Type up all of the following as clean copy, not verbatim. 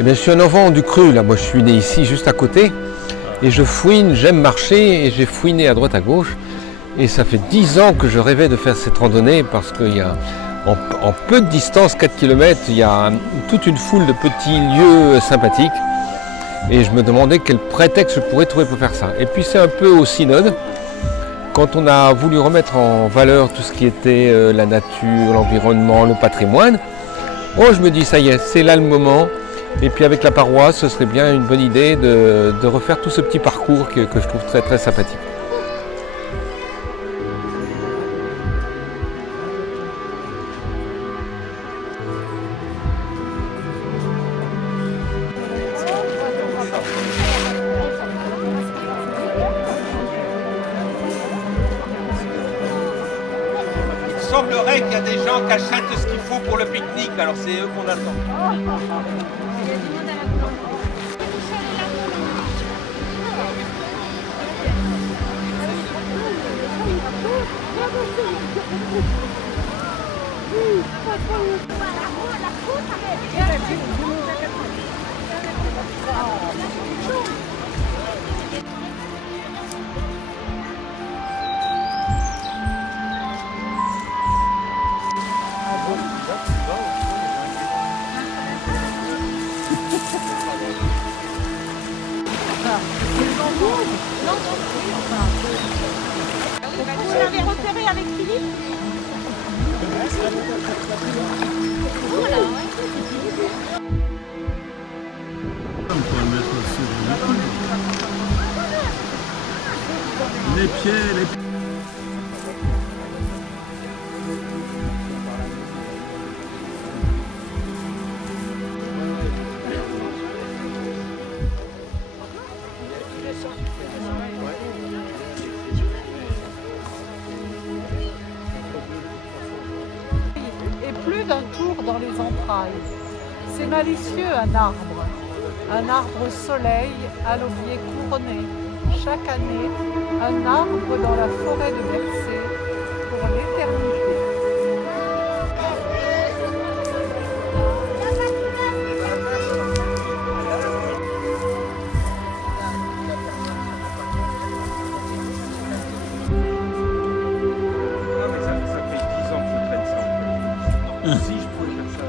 Eh bien, je suis un enfant du Cru, là. Moi, je suis né ici, juste à côté. Et je fouine, j'aime marcher, et j'ai fouiné à droite à gauche. Et ça fait 10 ans que je rêvais de faire cette randonnée, parce qu'il y a, en peu de distance, 4 km, il y a toute une foule de petits lieux sympathiques. Et je me demandais quel prétexte je pourrais trouver pour faire ça. Et puis c'est un peu au synode, quand on a voulu remettre en valeur tout ce qui était la nature, l'environnement, le patrimoine, oh, je me dis ça y est, c'est là le moment. Et puis avec la paroisse, ce serait bien une bonne idée de refaire tout ce petit parcours que je trouve très très sympathique. Il semblerait qu'il y a des gens qui achètent ce qu'il faut pour le pique-nique, alors c'est eux qu'on attend. Vous l'avez repéré avec Philippe? Voilà, On peut le mettre sur les pieds, les pieds. Et plus d'un tour dans les entrailles. C'est malicieux un arbre soleil à l'aubier couronné. Chaque année, un arbre dans la forêt de Bercé pour l'éternité. Non, mais ça fait 10 ans que je traîne ça. Si je pouvais faire ça.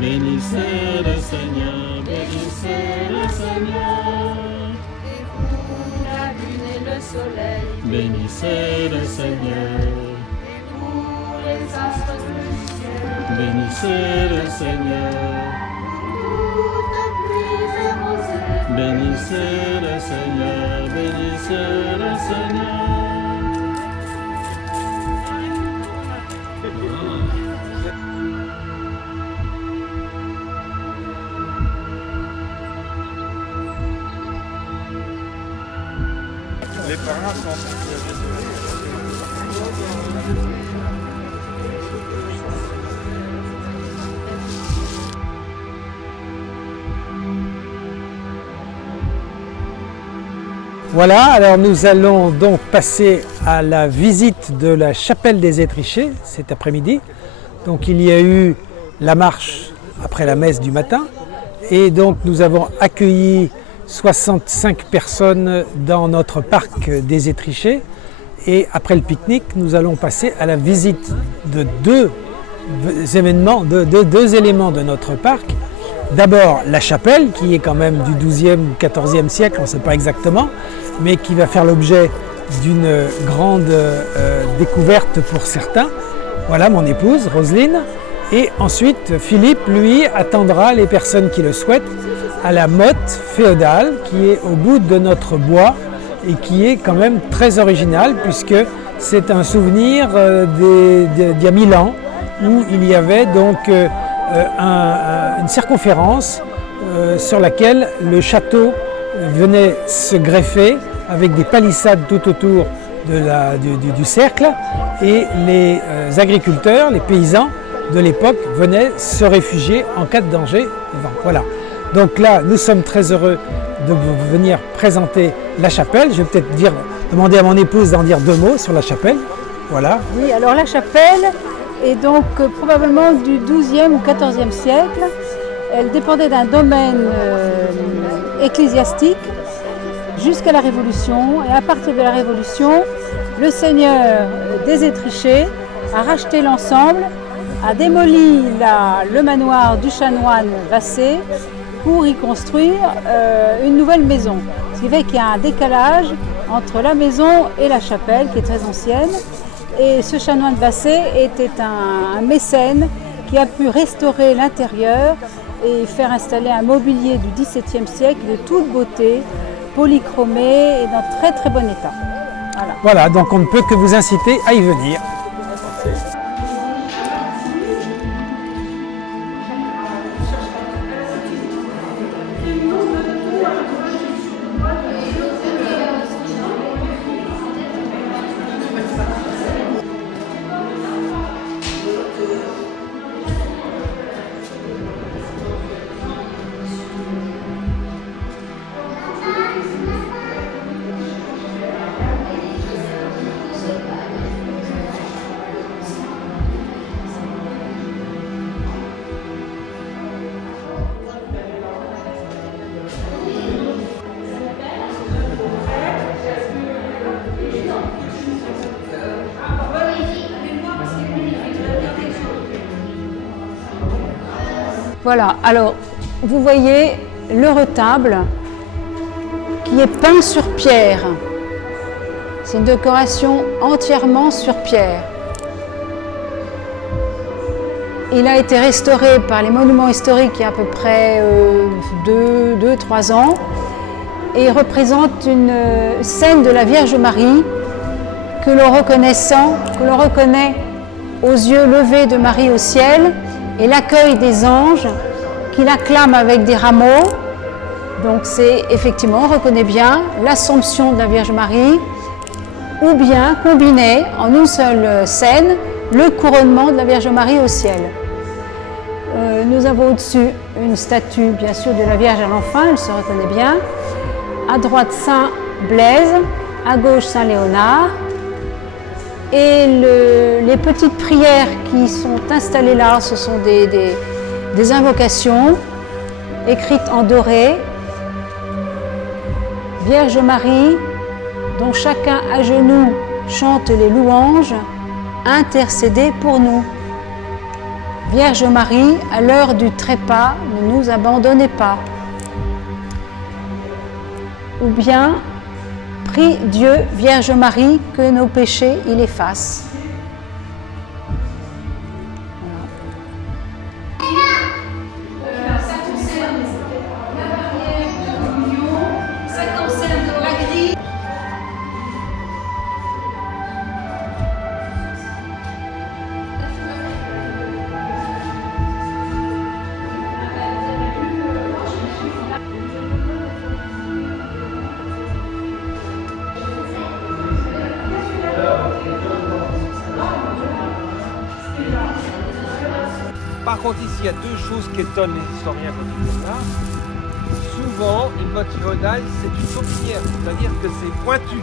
Bénissez le Seigneur, bénissez le Seigneur. et vous, la lune et le soleil, Bénissez le Seigneur, et vous, les astres du ciel, bénissez le Seigneur, toute pluie et rosée, bénissez le Seigneur, bénissez le Seigneur. Les parents sont... Voilà, alors nous allons donc passer à la visite de la chapelle des Étrichés cet après-midi. Donc il y a eu la marche après la messe du matin et donc nous avons accueilli 65 personnes dans notre parc des Étrichés et après le pique-nique nous allons passer à la visite de deux éléments de notre parc. D'abord la chapelle qui est quand même du XIIe ou XIVe siècle, on ne sait pas exactement, mais qui va faire l'objet d'une grande découverte pour certains. Voilà mon épouse, Roselyne. Et ensuite, Philippe, lui, attendra les personnes qui le souhaitent à la motte féodale qui est au bout de notre bois et qui est quand même très originale puisque c'est un souvenir d'il y a 1000 ans où il y avait donc une circonférence sur laquelle le château venait se greffer avec des palissades tout autour du cercle et les agriculteurs, les paysans de l'époque venaient se réfugier en cas de danger devant. Voilà. Donc là, nous sommes très heureux de venir présenter la chapelle. Je vais peut-être demander à mon épouse d'en dire 2 mots sur la chapelle. Voilà. Oui, alors la chapelle est donc probablement du XIIe ou XIVe siècle. Elle dépendait d'un domaine ecclésiastique jusqu'à la Révolution. Et à partir de la Révolution, le seigneur des Étrichés a racheté l'ensemble, a démoli le manoir du chanoine Vassé pour y construire une nouvelle maison. Ce qui fait qu'il y a un décalage entre la maison et la chapelle qui est très ancienne. Et ce chanoine Vassé était un mécène qui a pu restaurer l'intérieur et faire installer un mobilier du XVIIe siècle de toute beauté, polychromé et dans très très bon état. Voilà, donc on ne peut que vous inciter à y venir. Voilà, alors vous voyez le retable qui est peint sur pierre. C'est une décoration entièrement sur pierre. Il a été restauré par les monuments historiques il y a à peu près 2-3 ans et représente une scène de la Vierge Marie que l'on reconnaît aux yeux levés de Marie au ciel et l'accueil des anges qui l'acclament avec des rameaux. Donc c'est effectivement, on reconnaît bien l'Assomption de la Vierge Marie ou bien combiné en une seule scène le couronnement de la Vierge Marie au ciel. Nous avons au-dessus une statue bien sûr de la Vierge à l'Enfant, elle se reconnaît bien. À droite Saint Blaise, à gauche Saint Léonard. Et les petites prières qui sont installées là, ce sont des invocations écrites en doré. Vierge Marie, dont chacun à genoux chante les louanges, intercédez pour nous. Vierge Marie, à l'heure du trépas, ne nous abandonnez pas. Ou bien, prie Dieu, Vierge Marie, que nos péchés il efface. Ça concerne la barrière de l'union, ça concerne la grille. Par contre, ici, il y a 2 choses qui étonnent les historiens quand ils font ça. Souvent, une motte féodale, c'est une taupinière, c'est-à-dire que c'est pointu.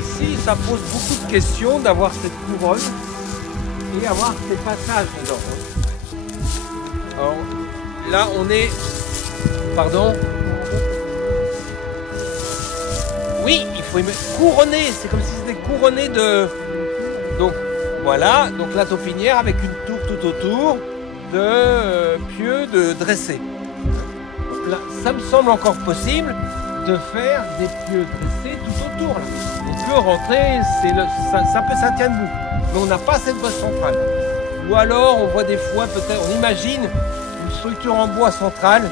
Ici, ça pose beaucoup de questions d'avoir cette couronne et avoir ces passages dedans. Alors, là, on est... Pardon? Oui, il faut y mettre couronné, c'est comme si c'était couronné de... Donc, voilà, donc la taupinière avec une tour tout autour de pieux de dressés. Donc là, ça me semble encore possible. de faire des pieux dressés tout autour. Là. On peut rentrer, ça tient debout. Mais on n'a pas cette bosse centrale. Ou alors on voit des fois, peut-être, on imagine une structure en bois centrale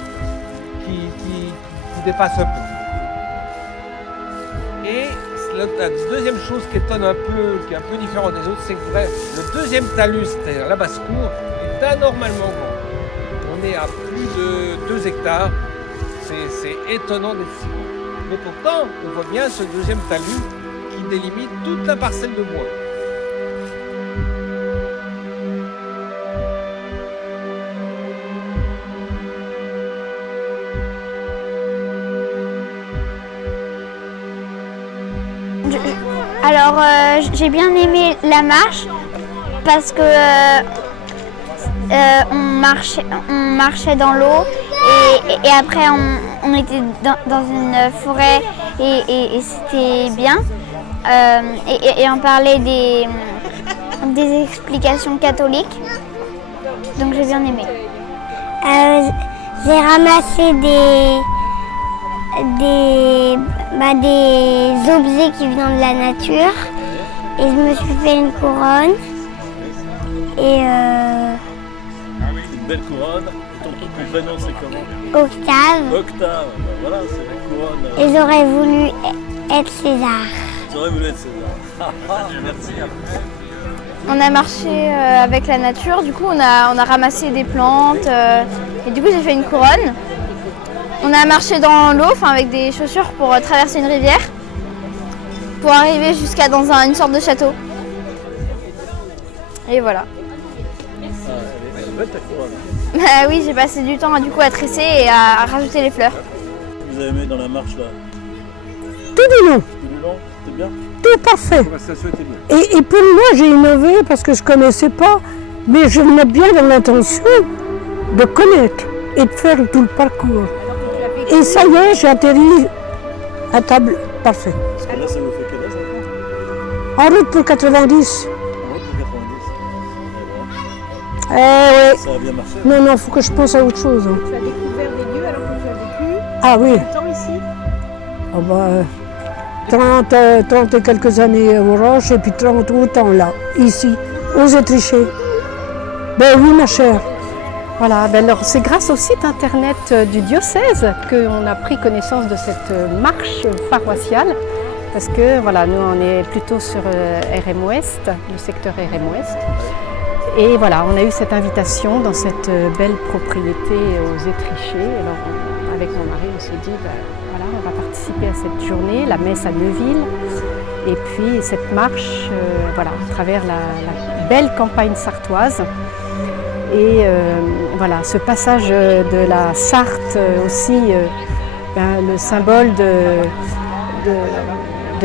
qui dépasse un peu. Et la deuxième chose qui étonne un peu, qui est un peu différente des autres, c'est que le deuxième talus, c'est-à-dire la basse-cour, est anormalement grand. On est à plus de 2 hectares. C'est étonnant d'être si grand. Mais pourtant, on voit bien ce deuxième talus qui délimite toute la parcelle de bois. Alors, j'ai bien aimé la marche parce que on marchait dans l'eau et après on était dans une forêt et c'était bien. Et on parlait des explications catholiques, donc j'ai bien aimé. J'ai ramassé des objets qui viennent de la nature et je me suis fait une couronne et Une belle couronne. Et ton prénom c'est comment? Octave. Octave, ben voilà, c'est la couronne. Et j'aurais voulu être César. Tu aurais voulu être César. Merci. On a marché avec la nature, du coup on a ramassé des plantes et du coup j'ai fait une couronne. On a marché dans l'eau, avec des chaussures pour traverser une rivière, pour arriver jusqu'à dans une sorte de château. Et voilà. Elle est belle ta couronne. Bah oui, j'ai passé du temps du coup à tresser et à rajouter les fleurs. Vous avez aimé dans la marche là? Tout du long, Tout du long, c'était bien? tout parfait. Et pour moi, j'ai innové parce que je ne connaissais pas, mais je venais bien dans l'intention de connaître et de faire tout le parcours. Et ça y est, j'ai atterri à table parfait. Parce que là, ça vous fait quel âge encore? En route pour 90. En route pour 90. Ouais. Ça a bien marché? Non, faut que je pense à autre chose. Tu as découvert des lieux alors que tu as vécu Ah oui. temps ici? 30 et quelques années au Roche et puis 30 autant là, ici, aux Étrichés. Ben oui, ma chère. Voilà, alors c'est grâce au site internet du diocèse qu'on a pris connaissance de cette marche paroissiale parce que voilà, nous on est plutôt sur RM Ouest, le secteur RM Ouest. Et voilà, on a eu cette invitation dans cette belle propriété aux Étrichés. Alors avec mon mari on s'est dit, voilà, on va participer à cette journée, la messe à Neuville et puis cette marche voilà, à travers la belle campagne sartoise. Et voilà, ce passage de la Sarthe aussi, le symbole de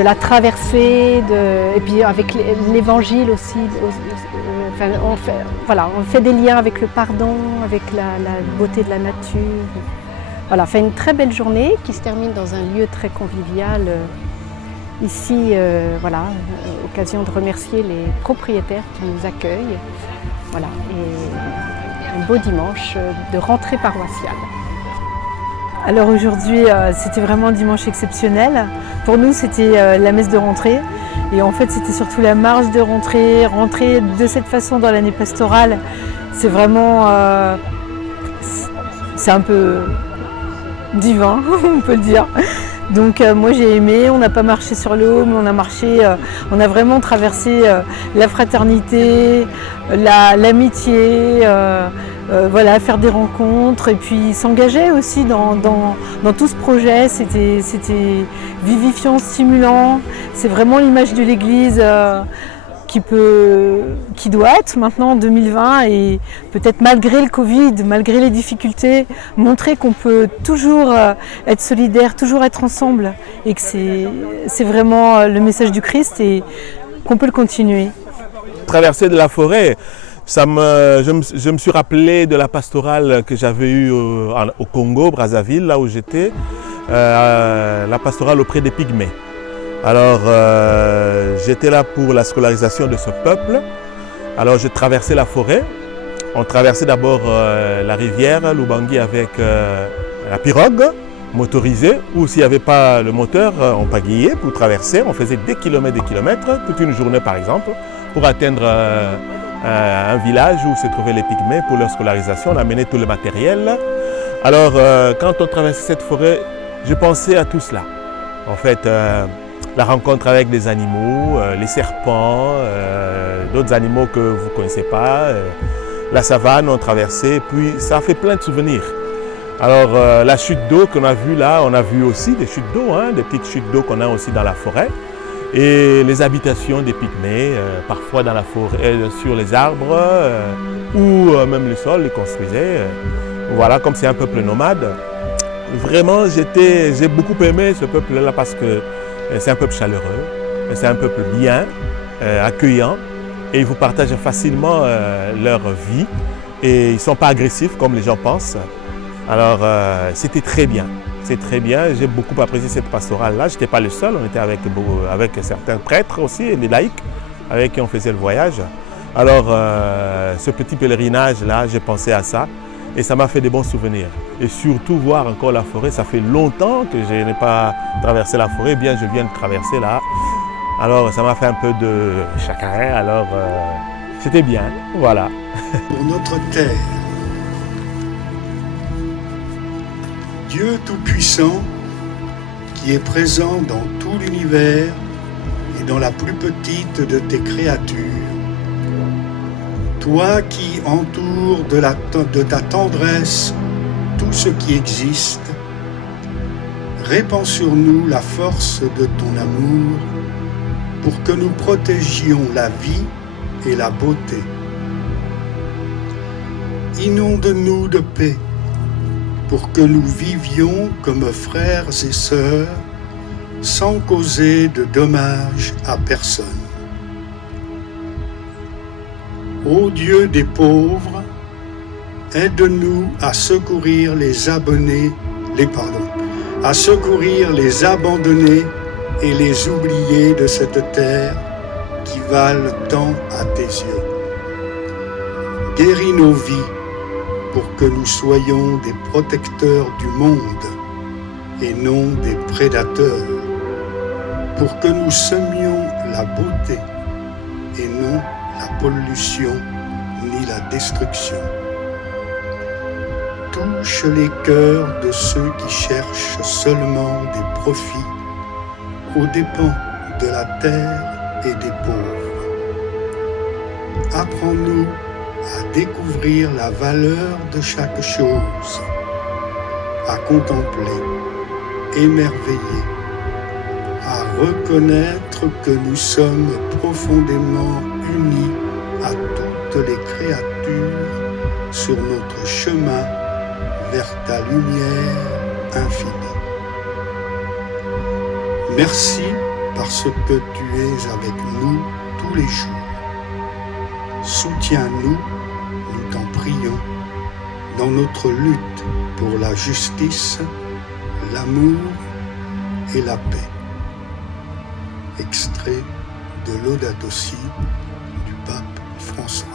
la traversée, et puis avec l'évangile aussi. On fait des liens avec le pardon, avec la beauté de la nature. Voilà, fait une très belle journée qui se termine dans un lieu très convivial. Ici, voilà, occasion de remercier les propriétaires qui nous accueillent. Voilà, et un beau dimanche de rentrée paroissiale. Alors aujourd'hui, c'était vraiment un dimanche exceptionnel. Pour nous, c'était la messe de rentrée. Et en fait, c'était surtout la marche de rentrée. Rentrer de cette façon dans l'année pastorale, c'est vraiment... c'est un peu divin, on peut le dire. Donc moi j'ai aimé, on n'a pas marché sur l'eau, mais on a marché, on a vraiment traversé la fraternité, l'amitié, voilà, faire des rencontres et puis s'engager aussi dans tout ce projet. C'était vivifiant, stimulant. C'est vraiment l'image de l'Église qui doit être maintenant en 2020 et peut-être malgré le Covid, malgré les difficultés, montrer qu'on peut toujours être solidaire, toujours être ensemble et que c'est vraiment le message du Christ et qu'on peut le continuer. Traverser de la forêt, je me suis rappelé de la pastorale que j'avais eue au Congo, Brazzaville, là où j'étais, la pastorale auprès des Pygmées. Alors, j'étais là pour la scolarisation de ce peuple. Alors, je traversais la forêt. On traversait d'abord la rivière Lubangui avec la pirogue. motorisé, ou s'il n'y avait pas le moteur, on pagayait pour traverser. On faisait des kilomètres, toute une journée par exemple, pour atteindre un village où se trouvaient les pygmées pour leur scolarisation. On amenait tout le matériel. Alors, quand on traversait cette forêt, je pensais à tout cela. En fait, la rencontre avec des animaux, les serpents, d'autres animaux que vous ne connaissez pas, la savane, on traversait, puis ça a fait plein de souvenirs. Alors, la chute d'eau qu'on a vue là, on a vu aussi des chutes d'eau, des petites chutes d'eau qu'on a aussi dans la forêt, et les habitations des pygmées, parfois dans la forêt, sur les arbres, ou même le sol, ils construisaient. Voilà, comme c'est un peuple nomade. Vraiment, j'ai beaucoup aimé ce peuple-là parce que c'est un peuple chaleureux, c'est un peuple bien, accueillant, et ils vous partagent facilement leur vie, et ils ne sont pas agressifs comme les gens pensent. Alors, c'était très bien, c'est très bien. J'ai beaucoup apprécié cette pastorale-là. Je n'étais pas le seul, on était avec certains prêtres aussi, et les laïcs, avec qui on faisait le voyage. Alors, ce petit pèlerinage-là, j'ai pensé à ça. Et ça m'a fait des bons souvenirs. Et surtout voir encore la forêt, ça fait longtemps que je n'ai pas traversé la forêt, bien je viens de traverser là. Alors ça m'a fait un peu de chagrin, alors c'était bien, voilà. Pour notre terre, Dieu Tout-Puissant, qui est présent dans tout l'univers et dans la plus petite de tes créatures, toi qui entoures de ta tendresse tout ce qui existe, répands sur nous la force de ton amour pour que nous protégions la vie et la beauté. Inonde-nous de paix pour que nous vivions comme frères et sœurs sans causer de dommages à personne. Ô Dieu des pauvres, aide-nous à secourir les abandonnés et les oubliés de cette terre qui valent tant à tes yeux. Guéris nos vies pour que nous soyons des protecteurs du monde et non des prédateurs, pour que nous semions la beauté et non la pollution ni la destruction. Touche les cœurs de ceux qui cherchent seulement des profits aux dépens de la terre et des pauvres. Apprends-nous à découvrir la valeur de chaque chose, à contempler, émerveiller, à reconnaître que nous sommes profondément unis à toutes les créatures sur notre chemin vers ta lumière infinie. Merci parce que tu es avec nous tous les jours. Soutiens-nous, nous t'en prions, dans notre lutte pour la justice, l'amour et la paix. Extrait de Laudato Si du pape François.